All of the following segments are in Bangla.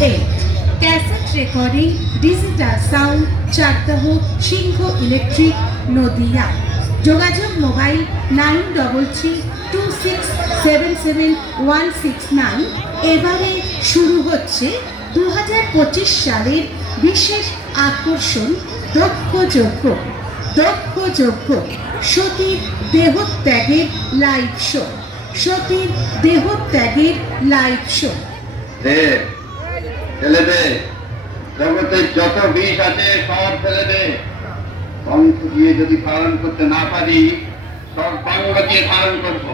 Eight cassette recording digital sound Chardah Singha electric Nadia যোগাযোগ mobile nine double three two six seven seven one six nine এবারে শুরু হচ্ছে দু হাজার পঁচিশ সালের বিশেষ আকর্ষণ, দক্ষযজ্ঞ। দক্ষযজ্ঞ, সতীর দেহত্যাগের লাইভ শো সতীর দেহত্যাগের লাইভ শো দে ফেলে দে। জগতে যত বিষ আছে সব ফেলে দে। বংশ দিয়ে যদি পালন করতে না পারি সব বাংলা দিয়ে পালন করব।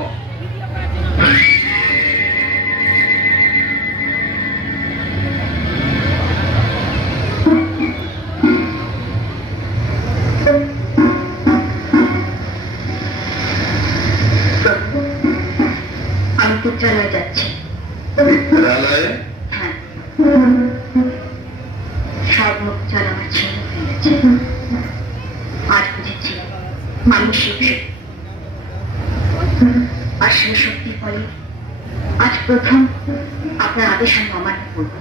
আমি পুত্রালয় যাচ্ছি। বিদ্যালয়ে মুখ চাল আমার ছিন্ন হয়ে গেছে আজ বুঝেছি আর সেই শক্তির ফলে আজ প্রথম আপনার আদেশ আমি অমান্য করব।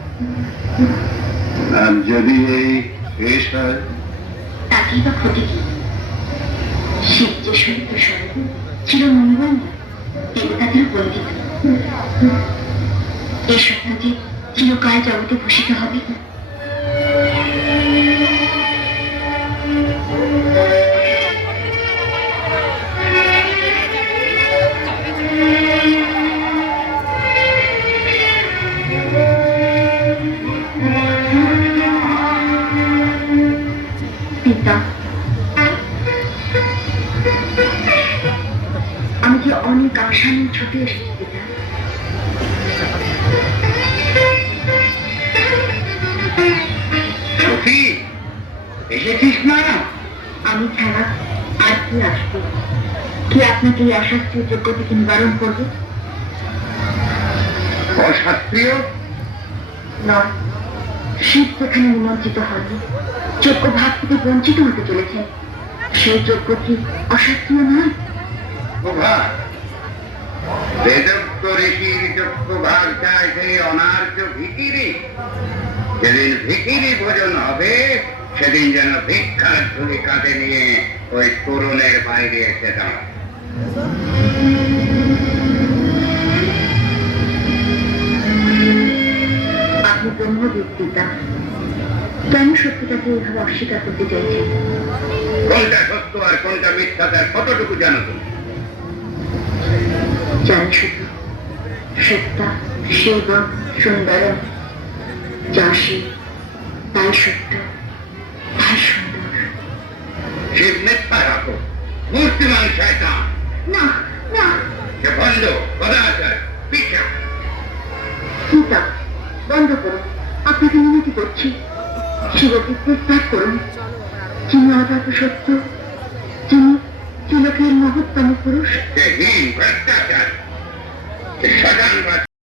যদি এই শেষ হয়? তাকেই বা ক্ষতি কি? শিব যে সত্য স্বরূপ ছিল মঙ্গল দেবতাদের বন্দিত এই সত্য যে চিরকাল জগতে ভূষিত হবে আমি যে অনেক আশা নিয়ে ছুটে এসেছি এসেছিস না? আমি ছাড়া আর কি আসবে? কি আপনাকে এই অশাস্ত্রীয় যোগ্য থেকে নিবারণ করবে অশাস্ত্রীয়? নয় শিব যেখানে যোগ্য ভাগ থেকে বঞ্চিত হতে চলেছেন সেই যোগ্য কি অশাস্ত্রীয় নয়? বেদব্দ ঋষির যোগ্য ভাগ চায় সেই অনার্য ভিকিরি যেদিন ভিকিরি ভোজন হবে সেদিন যেন ভিক্ষার ঝুলি কাঁধে নিয়ে ওই তরুণের বাইরে এসে দাঁড়ায়। আপনি কেন সত্যটাকে এইভাবে অস্বীকার করতে চাইছেন? কোনটা সত্য আর কোনটা মিথ্যা তার কতটুকু জানো তুমি? জানি শুধু সত্তা শিব সুন্দর শিব তাই সত্য। শিব মিথ্যা রাখো মূর্তিমান শয়তান না না সে বন্ধ কদাচার পিছা পিতা বন্ধ করুন আপনাকে মিনতি করছি শিবকে প্রত্যাগ করুন যিনি অজাত সত্য যিনি তিলকের মহত্তম পুরুষ সে সে সদান